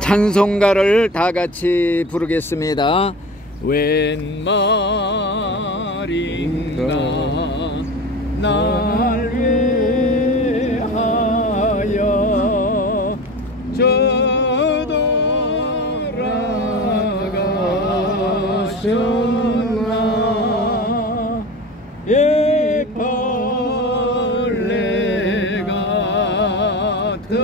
찬송가를 다 같이 부르겠습니다. 웬 말인가 날 위하여 저돌아가셨나. 이 벌레 같은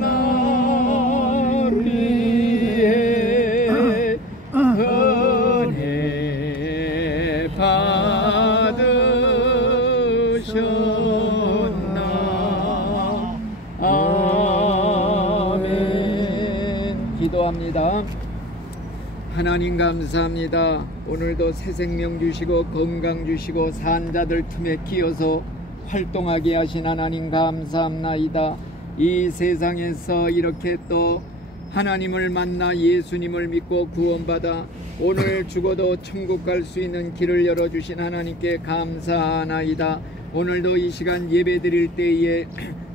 날 위해 은혜 받으셨나. 아멘. 기도합니다. 하나님 감사합니다. 오늘도 새 생명 주시고 건강 주시고 산자들 틈에 끼어서 활동하게 하신 하나님 감사합나이다. 이 세상에서 이렇게 또 하나님을 만나 예수님을 믿고 구원받아 오늘 죽어도 천국 갈 수 있는 길을 열어주신 하나님께 감사하나이다. 오늘도 이 시간 예배 드릴 때에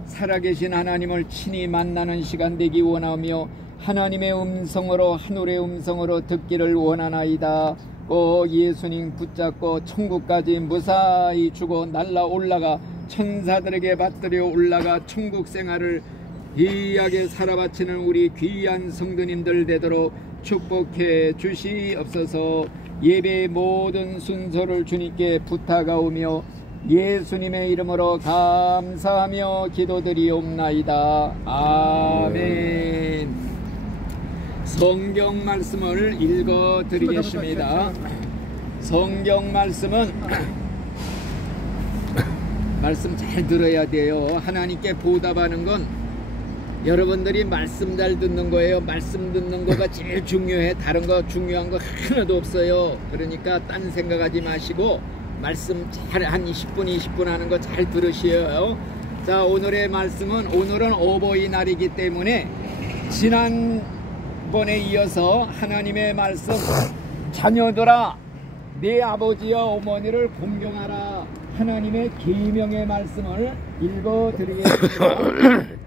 살아계신 하나님을 친히 만나는 시간 되기 원하며 하나님의 음성으로 하늘의 음성으로 듣기를 원하나이다. 꼭 예수님 붙잡고 천국까지 무사히 주고 날라 올라가 천사들에게 받들여 올라가 천국 생활을 귀하게 살아바치는 우리 귀한 성도님들 되도록 축복해 주시옵소서. 예배의 모든 순서를 주님께 부탁하오며 예수님의 이름으로 감사하며 기도드리옵나이다. 아멘. 성경 말씀을 읽어 드리겠습니다. 성경 말씀은 말씀 잘 들어야 돼요. 하나님께 보답하는 건 여러분들이 말씀 잘 듣는 거예요. 말씀 듣는 거가 제일 중요해. 다른 거 중요한 거 하나도 없어요. 그러니까 딴 생각하지 마시고 말씀 잘 한 20분 하는 거 잘 들으시어요. 자, 오늘의 말씀은 오늘은 어버이날이기 때문에 지난번에 이어서 하나님의 말씀 자녀들아 내 아버지와 어머니를 공경하라 하나님의 계명의 말씀을 읽어드리겠습니다.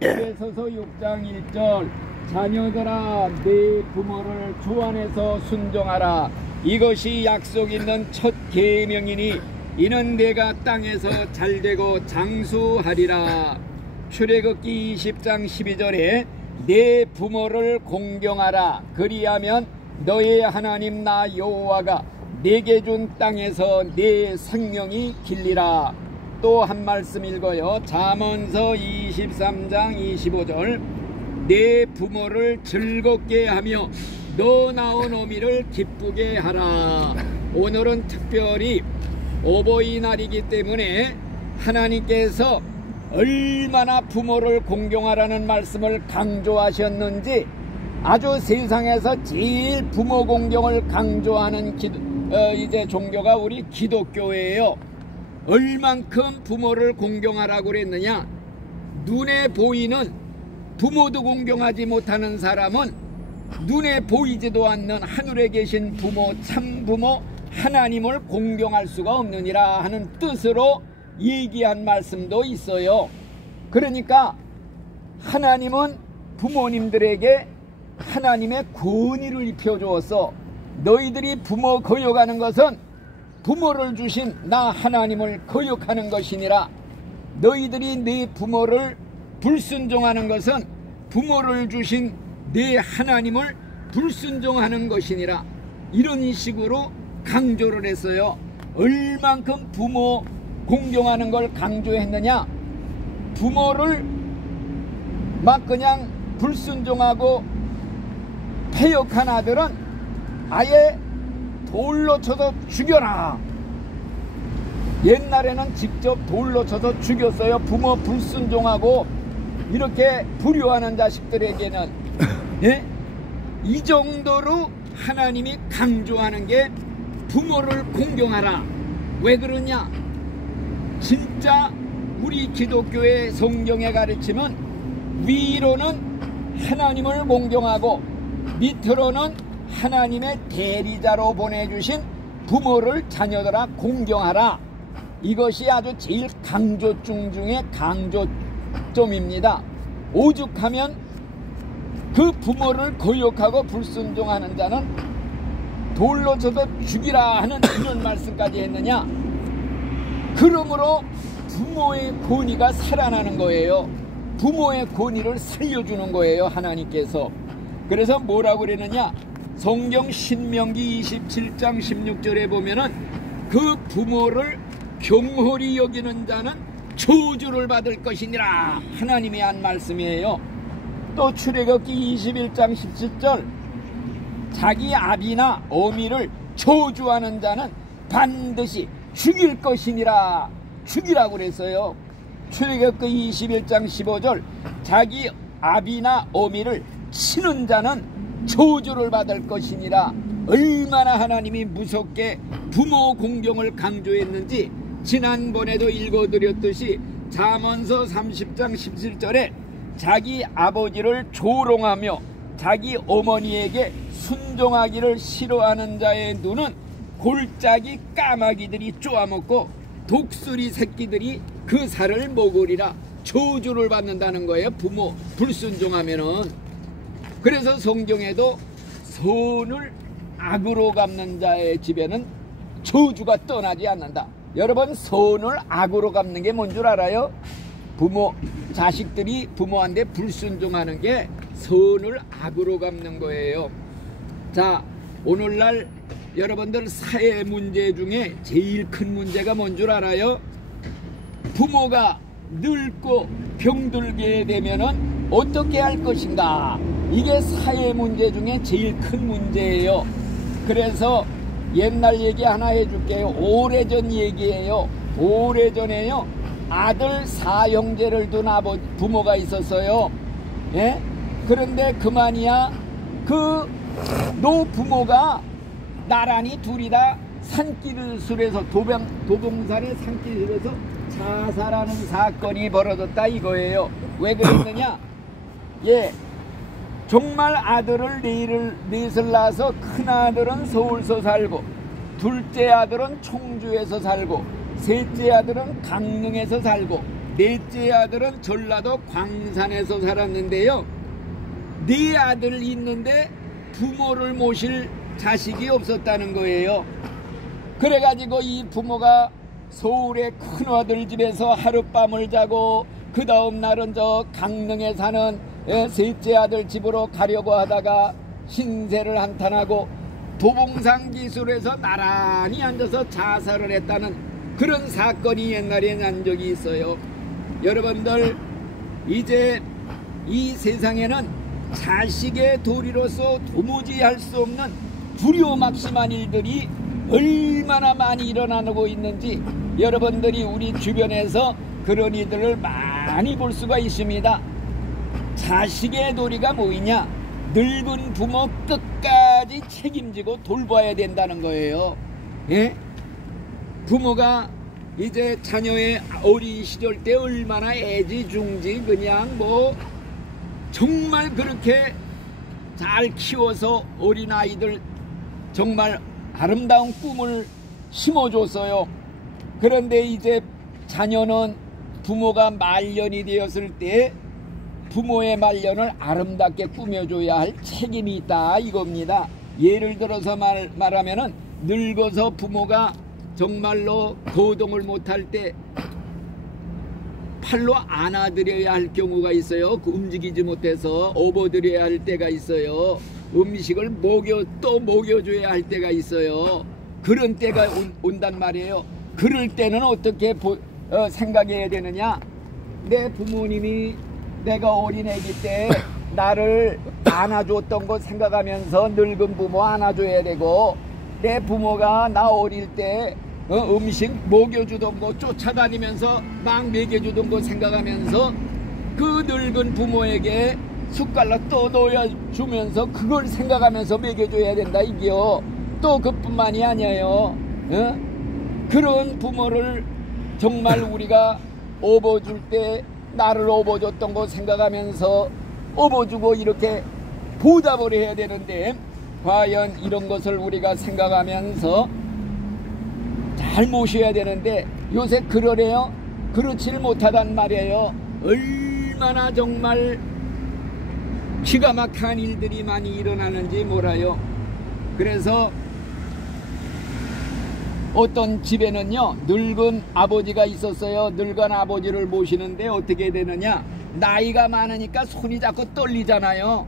에베소서 6장 1절 자녀들아 내 부모를 주 안에서 순종하라. 이것이 약속 있는 첫 계명이니 이는 내가 땅에서 잘되고 장수하리라. 출애굽기 20장 12절에 내 부모를 공경하라. 그리하면 너의 하나님 나 여호와가 내게 준 땅에서 내 생명이 길리라. 또 한 말씀 읽어요. 잠언서 23장 25절 내 부모를 즐겁게 하며 너 낳은 어미를 기쁘게 하라. 오늘은 특별히 어버이날이기 때문에 하나님께서 얼마나 부모를 공경하라는 말씀을 강조하셨는지 아주 세상에서 제일 부모 공경을 강조하는 이제 종교가 우리 기독교예요. 얼만큼 부모를 공경하라고 그랬느냐. 눈에 보이는 부모도 공경하지 못하는 사람은 눈에 보이지도 않는 하늘에 계신 부모 참부모 하나님을 공경할 수가 없느니라 하는 뜻으로 얘기한 말씀도 있어요. 그러니까 하나님은 부모님들에게 하나님의 권위를 입혀주어서 너희들이 부모 거역하는 것은 부모를 주신 나 하나님을 거역하는 것이니라. 너희들이 네 부모를 불순종하는 것은 부모를 주신 네 하나님을 불순종하는 것이니라. 이런 식으로 강조를 했어요. 얼만큼 부모 공경하는 걸 강조했느냐. 부모를 막 그냥 불순종하고 패역한 아들은 아예 돌로 쳐서 죽여라. 옛날에는 직접 돌로 쳐서 죽였어요. 부모 불순종하고 이렇게 불효하는 자식들에게는. 예? 이 정도로 하나님이 강조하는 게 부모를 공경하라. 왜 그러냐. 진짜 우리 기독교의 성경의 가르침은 위로는 하나님을 공경하고 밑으로는 하나님의 대리자로 보내주신 부모를 자녀들아 공경하라. 이것이 아주 제일 강조점 중에 강조점입니다. 오죽하면 그 부모를 거역하고 불순종하는 자는 돌로 쳐서 죽이라 하는 이런 말씀까지 했느냐. 그러므로 부모의 권위가 살아나는 거예요. 부모의 권위를 살려주는 거예요, 하나님께서. 그래서 뭐라고 그러느냐, 성경 신명기 27장 16절에 보면은 그 부모를 경홀히 여기는 자는 저주를 받을 것이니라 하나님이 한 말씀이에요. 또 출애굽기 21장 17절, 자기 아비나 어미를 저주하는 자는 반드시 죽일 것이니라, 죽이라고 그랬어요. 출애굽기 21장 15절, 자기 아비나 어미를 치는 자는 저주를 받을 것이니라. 얼마나 하나님이 무섭게 부모 공경을 강조했는지 지난번에도 읽어드렸듯이 잠언서 30장 17절에 자기 아버지를 조롱하며 자기 어머니에게 순종하기를 싫어하는 자의 눈은 골짜기 까마귀들이 쪼아먹고 독수리 새끼들이 그 살을 먹으리라. 저주를 받는다는 거예요, 부모 불순종하면은. 그래서 성경에도 선을 악으로 갚는 자의 집에는 저주가 떠나지 않는다. 여러분, 선을 악으로 갚는 게 뭔 줄 알아요? 자식들이 부모한테 불순종하는 게 선을 악으로 갚는 거예요. 자, 오늘날 여러분들 사회 문제 중에 제일 큰 문제가 뭔 줄 알아요? 부모가 늙고 병들게 되면은 어떻게 할 것인가? 이게 사회 문제 중에 제일 큰 문제예요. 그래서 옛날 얘기 하나 해줄게요. 오래전 얘기예요. 오래전에요, 아들 사형제를 둔 부모가 있었어요. 예? 그런데 그만이야, 그 노부모가 나란히 둘이 다 산길술에서 도봉산의 산길술에서 자살하는 사건이 벌어졌다 이거예요. 왜 그랬느냐? 예, 정말 아들을 넷을 낳아서 큰아들은 서울서 살고, 둘째 아들은 청주에서 살고, 셋째 아들은 강릉에서 살고, 넷째 아들은 전라도 광산에서 살았는데요, 네 아들 있는데 부모를 모실 자식이 없었다는 거예요. 그래가지고 이 부모가 서울의 큰아들 집에서 하룻밤을 자고 그 다음 날은 저 강릉에 사는 셋째 아들 집으로 가려고 하다가 신세를 한탄하고 도봉산 기술에서 나란히 앉아서 자살을 했다는 그런 사건이 옛날에 난 적이 있어요. 여러분들, 이제 이 세상에는 자식의 도리로서 도무지 할 수 없는 두려움막심한 일들이 얼마나 많이 일어나고 있는지 여러분들이 우리 주변에서 그런 이들을 많이 볼 수가 있습니다. 자식의 도리가 뭐이냐? 늙은 부모 끝까지 책임지고 돌봐야 된다는 거예요. 예? 부모가 이제 자녀의 어린 시절 때 얼마나 애지중지 그냥 정말 그렇게 잘 키워서 어린아이들 정말 아름다운 꿈을 심어줬어요. 그런데 이제 자녀는 부모가 말년이 되었을 때 부모의 말년을 아름답게 꾸며줘야 할 책임이 있다 이겁니다. 예를 들어서 말하면은 늙어서 부모가 정말로 거동을 못할 때 팔로 안아드려야 할 경우가 있어요. 움직이지 못해서 업어드려야 할 때가 있어요. 음식을 또 먹여줘야 할 때가 있어요. 그런 때가 온단 말이에요. 그럴 때는 어떻게 생각해야 되느냐? 내 부모님이 내가 어린애기 때 나를 안아줬던 거 생각하면서 늙은 부모 안아줘야 되고, 내 부모가 나 어릴 때 음식 먹여주던 거 쫓아다니면서 막 먹여주던 거 생각하면서 그 늙은 부모에게 숟갈로 또 넣어주면서 그걸 생각하면서 먹여줘야 된다 이게요. 또 그뿐만이 아니에요. 그런 부모를 정말 우리가 업어줄 때 나를 업어줬던 거 생각하면서 업어주고 이렇게 보답을 해야 되는데, 과연 이런 것을 우리가 생각하면서 잘 모셔야 되는데 요새 그러래요? 그렇지를 못하단 말이에요. 얼마나 정말 기가 막힌 일들이 많이 일어나는지 몰라요. 그래서 어떤 집에는요 늙은 아버지가 있었어요. 늙은 아버지를 모시는데 어떻게 되느냐, 나이가 많으니까 손이 자꾸 떨리잖아요.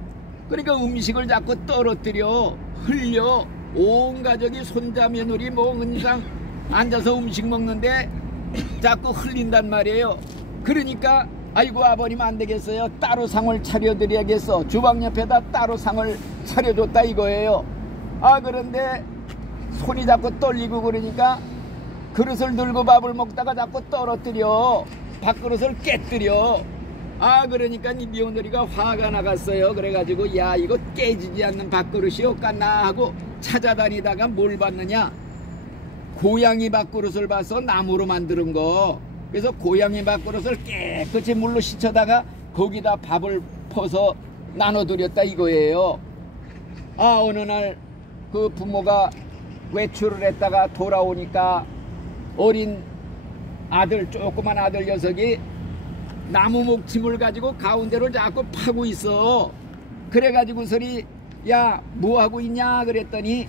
그러니까 음식을 자꾸 떨어뜨려 흘려. 온 가족이 손자 며느리 뭐 은상 앉아서 음식 먹는데 자꾸 흘린단 말이에요. 그러니까 아이고 아버님 안 되겠어요, 따로 상을 차려드려야겠어, 주방 옆에다 따로 상을 차려줬다 이거예요. 아 그런데 손이 자꾸 떨리고 그러니까 그릇을 들고 밥을 먹다가 자꾸 떨어뜨려, 밥그릇을 깨뜨려. 아 그러니까 이 며느리가 화가 나갔어요. 그래가지고 야 이거 깨지지 않는 밥그릇이 없겠나 하고 찾아다니다가 뭘 봤느냐, 고양이 밥그릇을 봐서 나무로 만드는 거. 그래서 고양이 밥그릇을 깨끗이 물로 씻어다가 거기다 밥을 퍼서 나눠드렸다 이거예요. 아 어느 날 그 부모가 외출을 했다가 돌아오니까 어린 아들, 조그만 아들 녀석이 나무 목침을 가지고 가운데를 자꾸 파고 있어. 그래가지고서리 야 뭐하고 있냐 그랬더니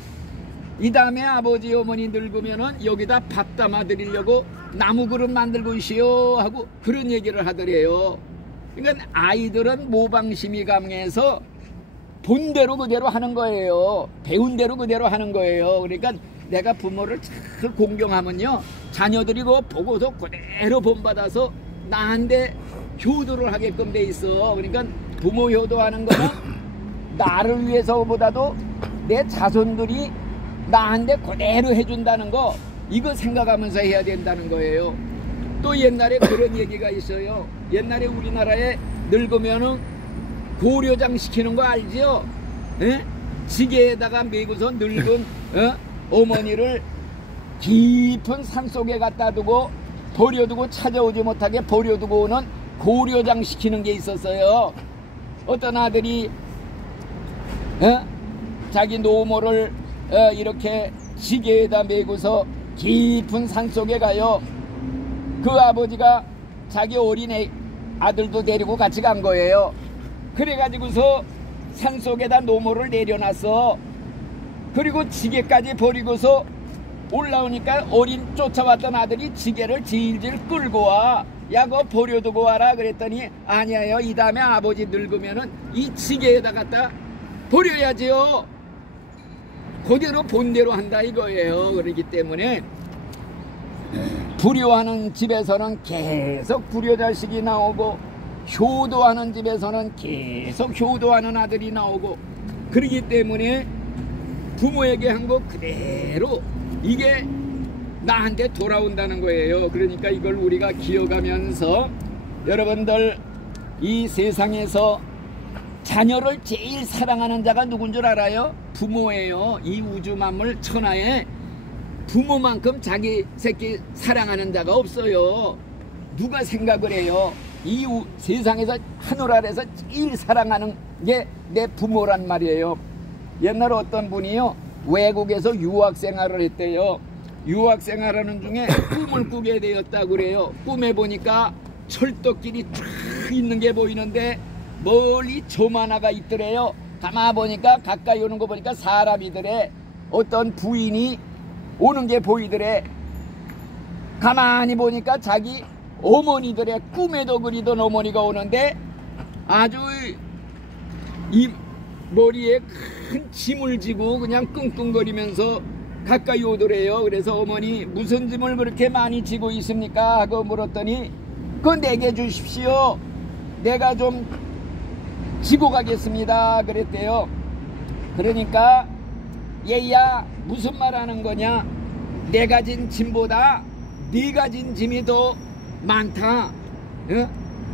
이 다음에 아버지 어머니 늙으면은 여기다 밥 담아 드리려고 나무 그릇 만들고 있어요 하고 그런 얘기를 하더래요. 그러니까 아이들은 모방심이 강해서 본대로 그대로 하는 거예요. 배운 대로 그대로 하는 거예요. 그러니까 내가 부모를 잘 공경하면요 자녀들이 그거 보고서 그대로 본받아서 나한테 효도를 하게끔 돼 있어. 그러니까 부모 효도하는 거는 나를 위해서보다도 내 자손들이 나한테 그대로 해준다는 거, 이거 생각하면서 해야 된다는 거예요. 또 옛날에 그런 얘기가 있어요. 옛날에 우리나라에 늙으면은 고려장 시키는 거 알지요? 에? 지게에다가 메고서 늙은 어머니를 깊은 산속에 갖다 두고 버려두고 찾아오지 못하게 버려두고 오는 고려장 시키는 게 있었어요. 어떤 아들이 자기 노모를 이렇게 지게에다 메고서 깊은 산속에 가요. 그 아버지가 자기 어린 아들도 데리고 같이 간 거예요. 그래가지고서 산속에다 노모를 내려놨어. 그리고 지게까지 버리고서 올라오니까 어린 쫓아왔던 아들이 지게를 질질 끌고 와. 야 그거 버려두고 와라 그랬더니 아니에요, 이 다음에 아버지 늙으면은 이 지게에다 갖다 버려야지요. 그대로 본대로 한다 이거예요. 그렇기 때문에 불효하는 집에서는 계속 불효자식이 나오고 효도하는 집에서는 계속 효도하는 아들이 나오고, 그렇기 때문에 부모에게 한 거 그대로 이게 나한테 돌아온다는 거예요. 그러니까 이걸 우리가 기억하면서 여러분들 이 세상에서 자녀를 제일 사랑하는 자가 누군 줄 알아요? 부모예요. 이 우주 만물 천하에 부모만큼 자기 새끼 사랑하는 자가 없어요. 누가 생각을 해요? 이 세상에서 하늘 아래서 제일 사랑하는 게 내 부모란 말이에요. 옛날 어떤 분이요 외국에서 유학생활을 했대요. 유학생활하는 중에 꿈을 꾸게 되었다고 그래요. 꿈에 보니까 철도길이 쫙 있는 게 보이는데 멀리 점 하나가 있더래요. 가만 보니까 가까이 오는 거 보니까 사람이더래. 어떤 부인이 오는 게 보이더래. 가만히 보니까 자기 어머니들의 꿈에도 그리던 어머니가 오는데 아주 이 머리에 큰 짐을 지고 그냥 끙끙거리면서 가까이 오더래요. 그래서 어머니 무슨 짐을 그렇게 많이 지고 있습니까 하고 물었더니 그거 내게 주십시오, 내가 좀 지고 가겠습니다 그랬대요. 그러니까 얘야 무슨 말 하는 거냐, 내가 진 짐보다 네가 진 짐이 더 많다.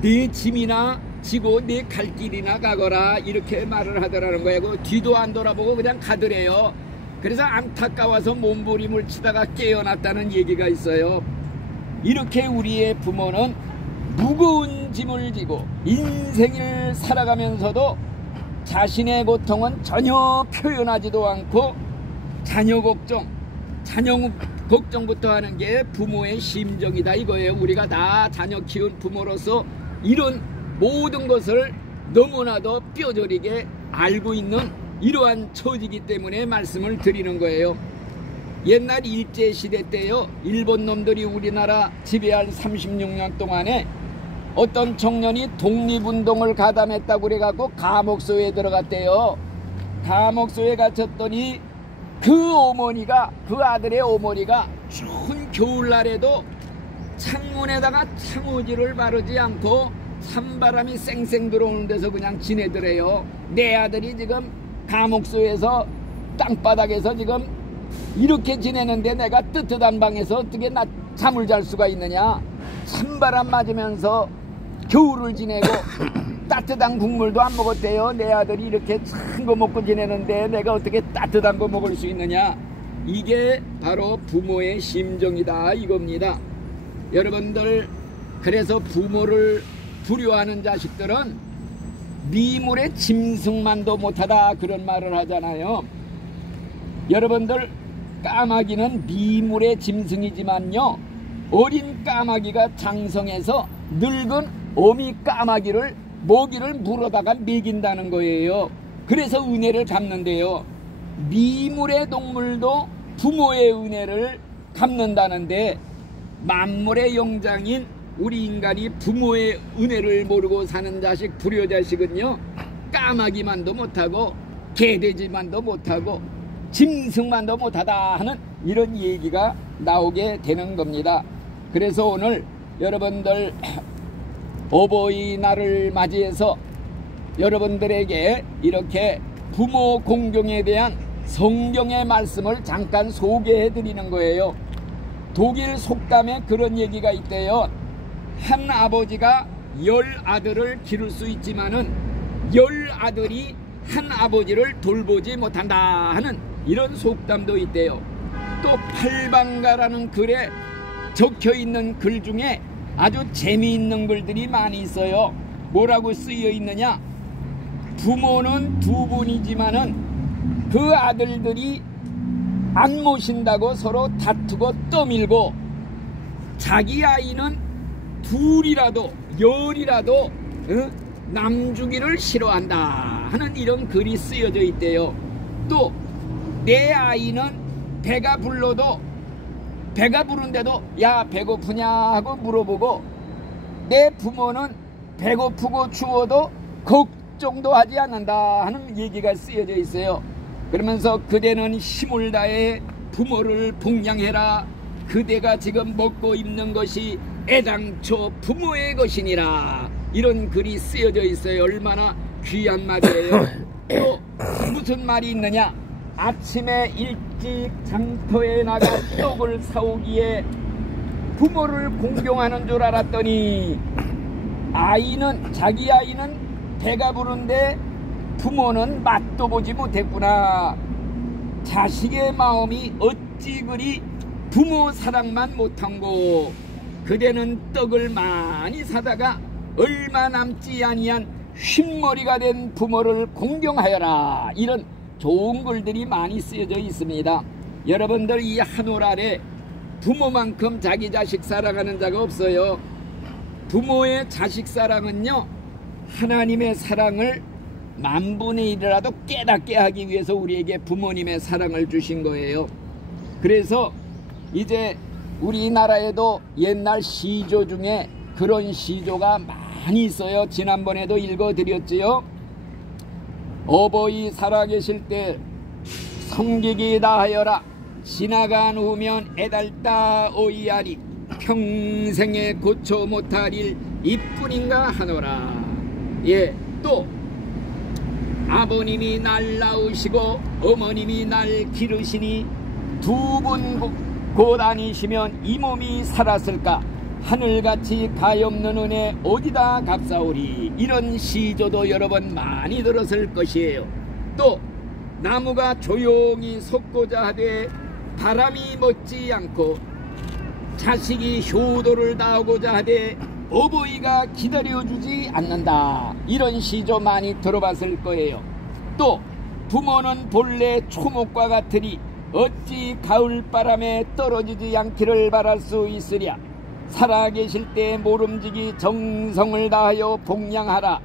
네 짐이나 지고 네 갈 길이나 가거라 이렇게 말을 하더라는 거예요. 그 뒤도 안 돌아보고 그냥 가더래요. 그래서 안타까워서 몸부림을 치다가 깨어났다는 얘기가 있어요. 이렇게 우리의 부모는 무거운 짐을 지고 인생을 살아가면서도 자신의 고통은 전혀 표현하지도 않고 자녀 걱정부터 하는 게 부모의 심정이다 이거예요. 우리가 다 자녀 키운 부모로서 이런 모든 것을 너무나도 뼈저리게 알고 있는 이러한 처지이기 때문에 말씀을 드리는 거예요. 옛날 일제시대 때요, 일본 놈들이 우리나라 지배할 36년 동안에 어떤 청년이 독립운동을 가담했다고 그래갖고 감옥소에 들어갔대요. 감옥소에 갇혔더니 그 어머니가, 그 아들의 어머니가 추운 겨울날에도 창문에다가 창호지를 바르지 않고 찬바람이 쌩쌩 들어오는 데서 그냥 지내더래요. 내 아들이 지금 감옥소에서 땅바닥에서 지금 이렇게 지내는데 내가 뜨뜻한 방에서 어떻게 잠을 잘 수가 있느냐. 찬바람 맞으면서 겨울을 지내고 따뜻한 국물도 안 먹었대요. 내 아들이 이렇게 찬 거 먹고 지내는데 내가 어떻게 따뜻한 거 먹을 수 있느냐. 이게 바로 부모의 심정이다 이겁니다. 여러분들, 그래서 부모를 불효하는 자식들은 미물의 짐승만도 못하다 그런 말을 하잖아요. 여러분들, 까마귀는 미물의 짐승이지만요, 어린 까마귀가 장성해서 늙은 어미 까마귀를 먹이를 물어다가 먹인다는 거예요. 그래서 은혜를 갚는데요, 미물의 동물도 부모의 은혜를 갚는다는데 만물의 영장인 우리 인간이 부모의 은혜를 모르고 사는 자식, 불효자식은요, 까마귀만도 못하고 개돼지만도 못하고 짐승만도 못하다 하는 이런 얘기가 나오게 되는 겁니다. 그래서 오늘 여러분들 어버이날을 맞이해서 여러분들에게 이렇게 부모 공경에 대한 성경의 말씀을 잠깐 소개해 드리는 거예요. 독일 속담에 그런 얘기가 있대요. 한 아버지가 10아들을 기를 수 있지만은 10아들이 한 아버지를 돌보지 못한다 하는 이런 속담도 있대요. 또 팔방가라는 글에 적혀있는 글 중에 아주 재미있는 글들이 많이 있어요. 뭐라고 쓰여 있느냐. 부모는 두 분이지만은 그 아들들이 안 모신다고 서로 다투고 떠밀고 자기 아이는 둘이라도 열이라도 남주기를 싫어한다 하는 이런 글이 쓰여져 있대요. 또 내 아이는 배가 불러도, 배가 부른데도 야 배고프냐 하고 물어보고, 내 부모는 배고프고 추워도 걱정도 하지 않는다 하는 얘기가 쓰여져 있어요. 그러면서 그대는 힘을 다해 부모를 봉양해라. 그대가 지금 먹고 입는 것이 애당초 부모의 것이니라. 이런 글이 쓰여져 있어요. 얼마나 귀한 말이에요. 또 무슨 말이 있느냐. 아침에 일찍 장터에 나가 떡을 사오기에 부모를 공경하는 줄 알았더니 자기 아이는 배가 부른데 부모는 맛도 보지 못했구나. 자식의 마음이 어찌 그리 부모 사랑만 못한고. 그대는 떡을 많이 사다가 얼마 남지 아니한 흰머리가 된 부모를 공경하여라. 이런 좋은 글들이 많이 쓰여져 있습니다. 여러분들, 이 하늘 아래 부모만큼 자기 자식 사랑하는 자가 없어요. 부모의 자식 사랑은요, 하나님의 사랑을 만분의 1이라도 깨닫게 하기 위해서 우리에게 부모님의 사랑을 주신 거예요. 그래서 이제 우리나라에도 옛날 시조 중에 그런 시조가 많이 있어요. 지난번에도 읽어드렸지요. 어버이 살아계실 때 성기기 다하여라. 지나간 후면 애달다 오이아리. 평생에 고쳐 못할 일 이뿐인가 하노라. 예, 또 아버님이 날 낳으시고 어머님이 날 기르시니 두 분 고다니시면 이 몸이 살았을까. 하늘같이 가엾는 은혜 어디다 값사오리. 이런 시조도 여러 번 많이 들었을 것이에요. 또 나무가 조용히 솟고자 하되 바람이 멎지 않고 자식이 효도를 다하고자 하되 어버이가 기다려주지 않는다. 이런 시조 많이 들어봤을 거예요. 또 부모는 본래 초목과 같으니 어찌 가을바람에 떨어지지 않기를 바랄 수 있으랴. 살아계실 때 모름지기 정성을 다하여 봉양하라.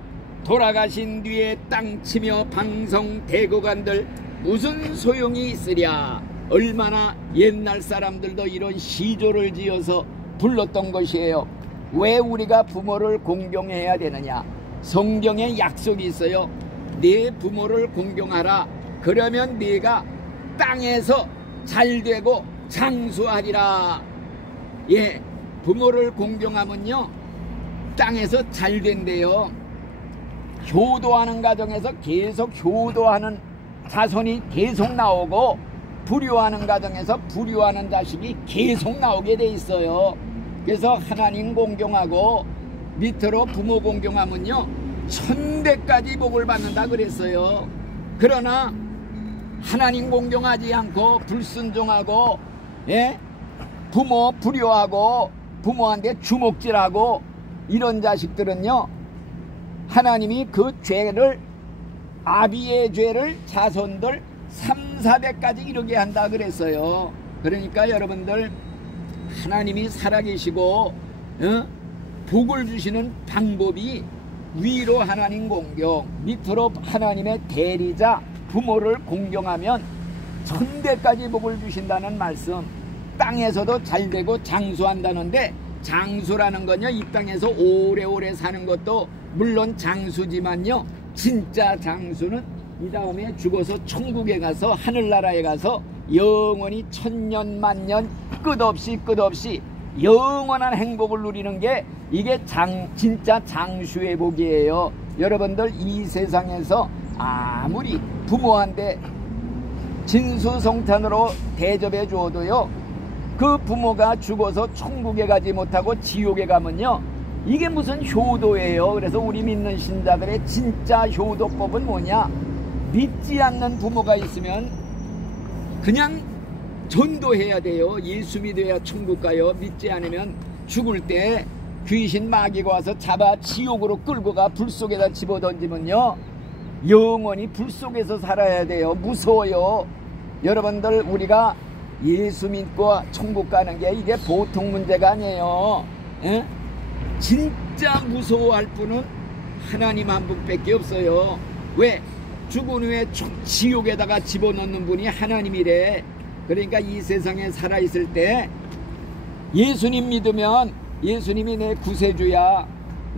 돌아가신 뒤에 땅치며 방성대고 간들 무슨 소용이 있으랴. 얼마나 옛날 사람들도 이런 시조를 지어서 불렀던 것이에요. 왜 우리가 부모를 공경해야 되느냐. 성경에 약속이 있어요. 네 부모를 공경하라. 그러면 네가 땅에서 잘되고 장수하리라. 예, 부모를 공경하면요 땅에서 잘된대요. 효도하는 가정에서 계속 효도하는 자손이 계속 나오고, 불효하는 가정에서 불효하는 자식이 계속 나오게 돼 있어요. 그래서 하나님 공경하고 밑으로 부모 공경하면요 1000대까지 복을 받는다 그랬어요. 그러나 하나님 공경하지 않고 불순종하고, 예? 부모 불효하고 부모한테 주먹질하고 이런 자식들은요 하나님이 그 죄를, 아비의 죄를 자손들 3,400까지 이르게 한다 그랬어요. 그러니까 여러분들, 하나님이 살아계시고 복을 주시는 방법이 위로 하나님 공경, 밑으로 하나님의 대리자 부모를 공경하면 1000대까지 복을 주신다는 말씀. 땅에서도 잘되고 장수한다는데, 장수라는 건요 이 땅에서 오래오래 사는 것도 물론 장수지만요, 진짜 장수는 이 다음에 죽어서 천국에 가서 하늘나라에 가서 영원히 천년 만년 끝없이 영원한 행복을 누리는 게 이게 진짜 장수의 복이에요. 여러분들, 이 세상에서 아무리 부모한테 진수성찬으로 대접해 주어도요 그 부모가 죽어서 천국에 가지 못하고 지옥에 가면요 이게 무슨 효도예요. 그래서 우리 믿는 신자들의 진짜 효도법은 뭐냐. 믿지 않는 부모가 있으면 그냥 전도해야 돼요. 예수 믿어야 천국 가요. 믿지 않으면 죽을 때 귀신 마귀가 와서 잡아 지옥으로 끌고 가 불 속에다 집어던지면요 영원히 불 속에서 살아야 돼요. 무서워요. 여러분들, 우리가 예수 믿고 천국 가는 게 이게 보통 문제가 아니에요. 에? 진짜 무서워할 분은 하나님 한 분밖에 없어요. 왜? 죽은 후에 지옥에다가 집어넣는 분이 하나님이래. 그러니까 이 세상에 살아있을 때 예수님 믿으면 예수님이 내 구세주야,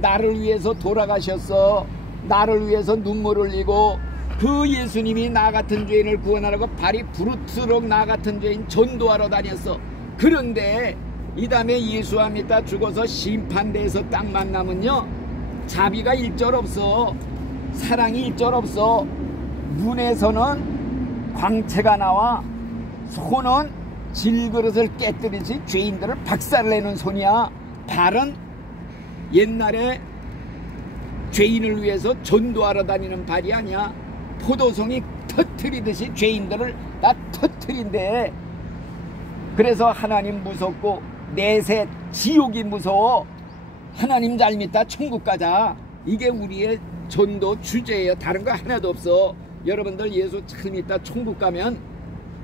나를 위해서 돌아가셨어, 나를 위해서 눈물 흘리고, 그 예수님이 나 같은 죄인을 구원하라고 발이 부르트록 나 같은 죄인 전도하러 다녔어. 그런데 이 다음에 예수와 믿다 죽어서 심판대에서 딱 만나면요 자비가 일절 없어, 사랑이 일절 없어. 눈에서는 광채가 나와, 손은 질그릇을 깨뜨리지 죄인들을 박살내는 손이야. 발은 옛날에 죄인을 위해서 전도하러 다니는 발이 아니야. 포도송이 터트리듯이 죄인들을 다 터트린대. 그래서 하나님 무섭고 내세 지옥이 무서워. 하나님 잘 믿다 천국 가자. 이게 우리의 전도 주제예요. 다른 거 하나도 없어. 여러분들, 예수 잘 믿다 천국 가면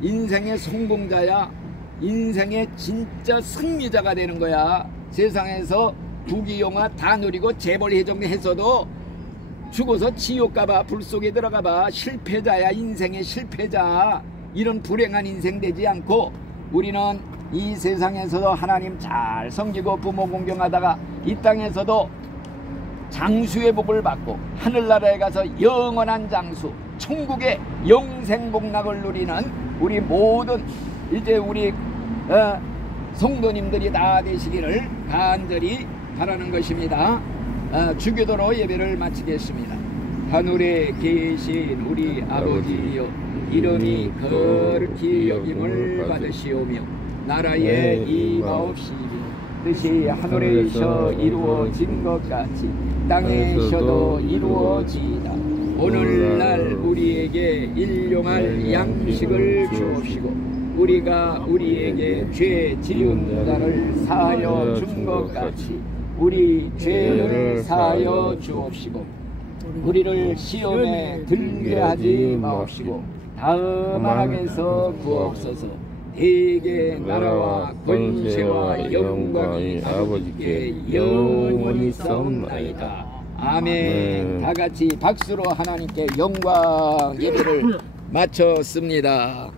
인생의 성공자야. 인생의 진짜 승리자가 되는 거야. 세상에서 부귀영화 다 누리고 재벌 회장했어도 죽어서 지옥 가봐, 불 속에 들어가봐. 실패자야. 인생의 실패자. 이런 불행한 인생 되지 않고 우리는 이 세상에서도 하나님 잘 섬기고 부모 공경하다가 이 땅에서도 장수의 복을 받고 하늘나라에 가서 영원한 장수, 천국의 영생복락을 누리는 우리 모든 이제 우리 성도님들이 다 되시기를 간절히 바라는 것입니다. 주기도로 예배를 마치겠습니다. 하늘에 계신 우리 아버지여, 이름이 거룩히 여김을 받으시오며 나라에 임하옵시며 뜻이 하늘에서 이루어진 것 같이 땅에서도 이루어지이다. 오늘날 우리에게 일용할 양식을 주옵시고 우리가 우리에게 죄 지은 자를 사하여 준 것 같이 우리 죄를 사하여 주옵시고 우리를 시험에 들게 하지 마옵시고 다음 악에서 구하옵소서. 대개 나라와 권세와 영광이 아버지께 영원히 있사옵나이다. 아멘. 다 같이 박수로 하나님께 영광 예배를 마쳤습니다.